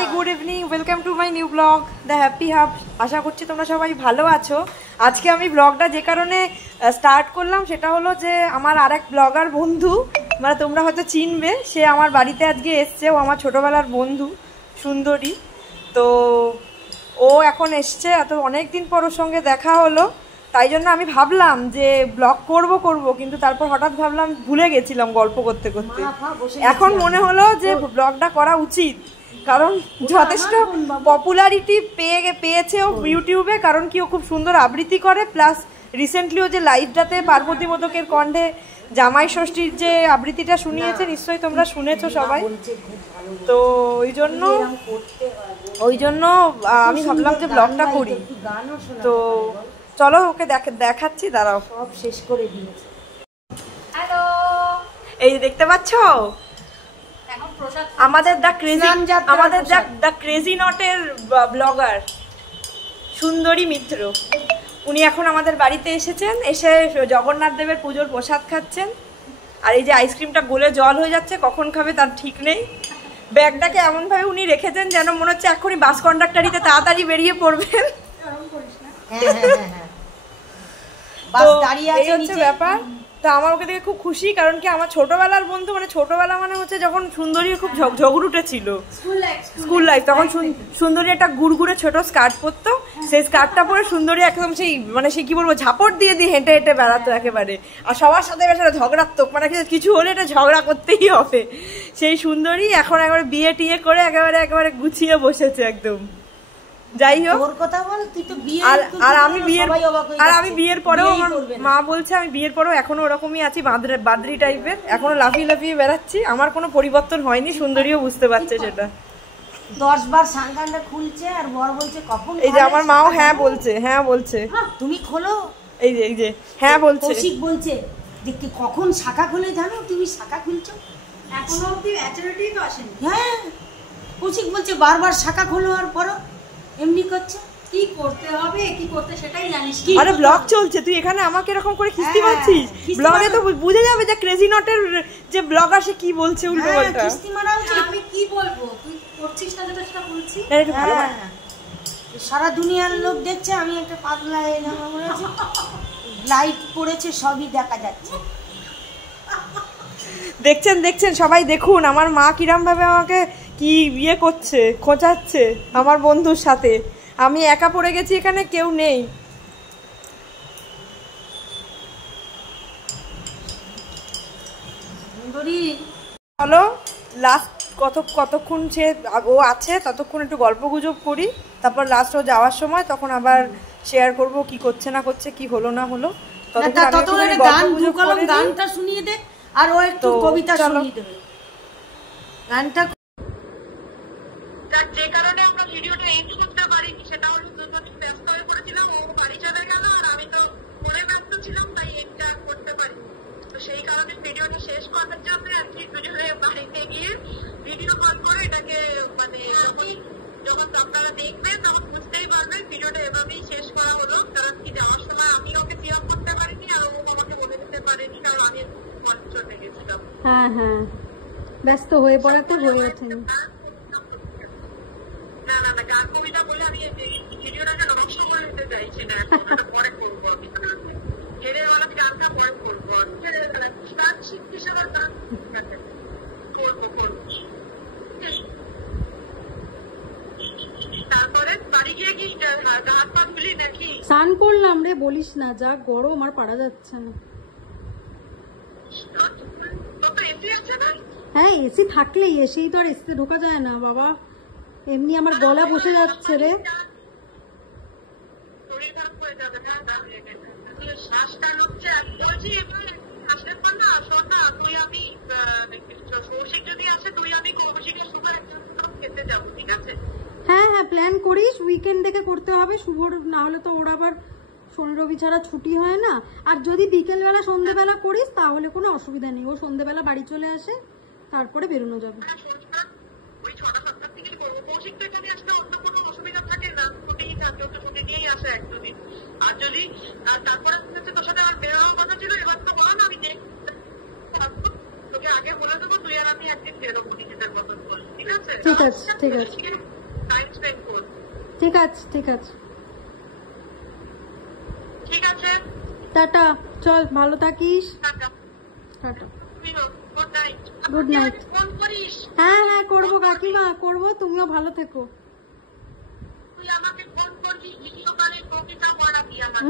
High good evening, welcome to my new blog the happy hub. আশা করছি তোমরা সবাই ভালো আছো। আজকে আমি ব্লগটা যে কারণে স্টার্ট করলাম সেটা হলো যে আমার আরেক ব্লগার বন্ধু, মানে তোমরা হয়তো চিনবে, সে আমার বাড়িতে আজকে এসছে। ও আমার ছোটোবেলার বন্ধু সুন্দরী। তো ও এখন এসছে, এত অনেক দিন পর ওর সঙ্গে দেখা হলো। তাই জন্য আমি ভাবলাম যে ব্লগ করব, কিন্তু তারপর হঠাৎ ভাবলাম, ভুলে গেছিলাম গল্প করতে করতে। এখন মনে হলো যে ব্লগটা করা উচিত, কারণ যথেষ্ট পপুলারিটি পেয়েছে ও ইউটিউবে। কারণ কি, ও খুব সুন্দর আবৃত্তি করে, প্লাস রিসেন্টলি ও যে লাইভটাতে পার্বতী মোদকের কণ্ঠে জামাই ষষ্ঠীর যে আবৃত্তিটা শুনিয়েছে, নিশ্চয়ই তোমরা শুনেছো সবাই। তো ওই জন্য আমি ভাবলাম যে ব্লগটা করি। তো চলো ওকে দেখাচ্ছি, দাঁড়াও। সব শেষ করে দিয়েছে। হ্যালো, এই দেখতে পাচ্ছ আমাদের দ্য ক্রেজি নটের ব্লগার সুন্দরী মিত্র। উনি এখন আমাদের বাড়িতে এসেছেন, এসে জগন্নাথ দেবের পুজোর প্রসাদ খাচ্ছেন। আর এই যে আইসক্রিমটা গলে জল হয়ে যাচ্ছে, কখন খাবে তার ঠিক নেই। ব্যাগটাকে এমনভাবে উনি রেখেছেন যেন মনে হচ্ছে এখনই বাস কন্ডাক্টরিতে তাড়াতাড়ি বেরিয়ে পড়বেন। এই হচ্ছে ব্যাপার। তো আমার ওকে দেখে খুব খুশি, কারণ কি আমার ছোটবেলার বন্ধু, মানে ছোটবেলা মানে হচ্ছে যখন সুন্দরী খুব ঝগড়ুটে ছিল, স্কুল লাইফ, তখন সুন্দরী একটা গুড়গুড়ে ছোট স্কার্ট পরতো। সেই স্কার্টটা পরে সুন্দরী একদম সেই মানে সে কি বলবো, ঝাপট দিয়ে হেঁটে হেঁটে বেড়াতো একেবারে। আর সবার সাথে বেশ ঝগড়াত্মক, মানে কিছু হলে এটা ঝগড়া করতেই হবে। সেই সুন্দরী এখন একবারে বিয়ে টিয়ে করে একেবারে গুছিয়ে বসেছে একদম। যাই হোক, আর আমি বিয়ের পরেও আমার মা বলছে আমি বিয়ের পরেও এখনো ওরকমই আছি, বাদরি টাইপের, এখনো লাফিয়ে বেড়াচ্ছি। আমার কোনো পরিবর্তন হয়নি, সুন্দরীও বুঝতে পারছে সেটা। 10 বার সাংকানটা খুলছে আর বর বলছে কখন। এই যে আমার মাও হ্যাঁ বলছে তুমি খোলো। এই যে হ্যাঁ বলছে। কৌশিক বলছে দেখতে কখন শাখা খুলে, জানো তুমি শাখা খুলছো, এখনো অবধি ম্যাচুরিটি তো আসেনি। হ্যাঁ, কৌশিক বলছে বারবার শাখা খোলো আর পরো, এমনি করছে। কি করতে হবে কি করতে সেটাই জানিস কি। আরে ব্লগ চলছে, তুই এখানে আমাকে এরকম করে খিস্তি মারছিস। ব্লগে তো বুঝে যাবে যে ক্রেজি নটের যে ব্লগার সে কি বলছে উল্টো পাল্টা। খিস্তি মারা উচিত। আমি কি বলবো, তুই করছিস না যেটা সেটা বলছি। সারা দুনিয়ার লোক দেখছে আমি একটা পাগলা জামা পরেছি, লাইট পড়েছে, সবই দেখা যাচ্ছে। দেখছেন সবাই, দেখুন আমার মা কিরম ভাবে আমাকে কি বিয়ে করছে, খোঁচাচ্ছে আমার বন্ধুর সাথে। আমি একা পড়ে গেছি, এখানে কেউ নেই। চলো লাস্ট কতক্ষণ সে ও আছে ততক্ষণ একটু গল্প গুজব করি, তারপর লাস্ট ও যাওয়ার সময় তখন আবার শেয়ার করব কি করছে না করছে, কি হলো না হলো। গানটা শুনিয়ে দে, আর ও একটু কবিতা শুনিয়ে দেবে। গানটা যে কারণে আমরা ভিডিওটা এন্ড করতে পারিনি সেটা হলো দুজনে ব্যস্ত হয়ে পড়েছিলাম, ও বাড়ি চলে গেল আর আমি তো ফোনে ব্যস্ত ছিলাম, তাই এন্ডটা করতে পারিনি। তো সেই কারণে ভিডিওটা শেষ করার জন্য আর কি দুজনে বাড়িতে গিয়ে ভিডিও কল করে এটাকে মানে যখন আপনারা দেখবেন তখন বুঝতেই পারবেন ভিডিওটা এভাবেই শেষ করা হলো। কারণ কি যাওয়ার সময় আমি ওকে ফিয়ার করতে পারিনি আর ও আমাকে বলে দিতে পারেনি, কারণ আমি মনে চলে গেছিলাম। হ্যাঁ ব্যস্ত হয়ে পড়াতে হয়ে গেছে। গান কবিতা বলে আমি ভিডিওটাকে রহস্যময় হতে চাই, সেটা পরে করবো। আমি হেরে গেলে আমি গানটা পরে করবো, গান শিখতে করবো। তারপরে বাড়ি গিয়ে কি গান পাবলি নাকি? স্নান করলাম রে, বলিস না, যা গরম আর পারা যাচ্ছে না। হ্যাঁ, এসি থাকলেই, এসি তো আর এসিতে ঢোকা যায় না বাবা, এমনি আমার গলা বসে যাচ্ছে রে। হ্যাঁ প্ল্যান করিস, উইকেন্ড দেখে করতে হবে শুভর, না হলে তো ওর আবার শনি রবি ছাড়া ছুটি হয় না। আর যদি বিকেলবেলা সন্ধ্যেবেলা করিস তাহলে কোনো অসুবিধা নেই, ও সন্ধ্যেবেলা বাড়ি চলে আসে, তারপরে বেরোনো যাবে। আর যদি তারপরে তোর সাথে আমার বেরোনোর কথা ছিল, এবার তো বল আমি তোকে আগে বলে দেবো, তুই আর আমি একদিন বেরোবো নিজেদের মতন। ঠিক আছে? ঠিক আছে, ঠিক আছে, ঠিক আছে, টাটা, চল, ভালো থাকিস, tata. Tata, good night. Good night. Phone করিস, হ্যাঁ হ্যাঁ করবো কাকিমা, করবো, তুমিও ভালো থেকো। তুই আমাকে ফোন করবি, ভিডিও কলে কবিতা পড়াবি আমার।